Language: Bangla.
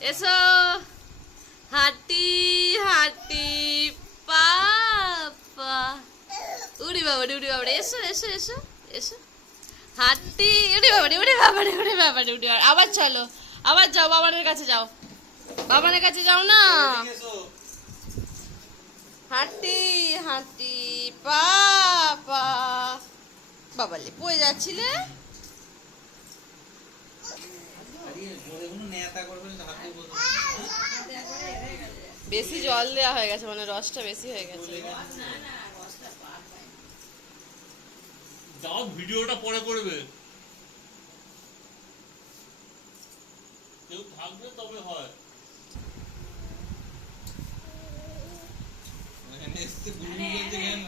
এসো হাঁটি হাঁটি পাপা উড়ি বাবারে উড়ি বাবারে এসো এসো এসো এসো হাঁটি উড়ি বাবারে উড়ি বাবারে উড়ি বাবারে উড়ি বাবারে আবার চলো আবার যাও বাবানের কাছে যাও বাবানের কাছে যাও না হাঁটি হাঁটি পাপা বাবালে পড়ে যাচ্ছিলে বেশি জল দেওয়া হয়ে গেছে মানে রসটা বেশি হয়ে গেছে যাও ভিডিওটা পরে করবে কেউ থাকবে তবে হয় এখানে এসে গুলি বলতে গেল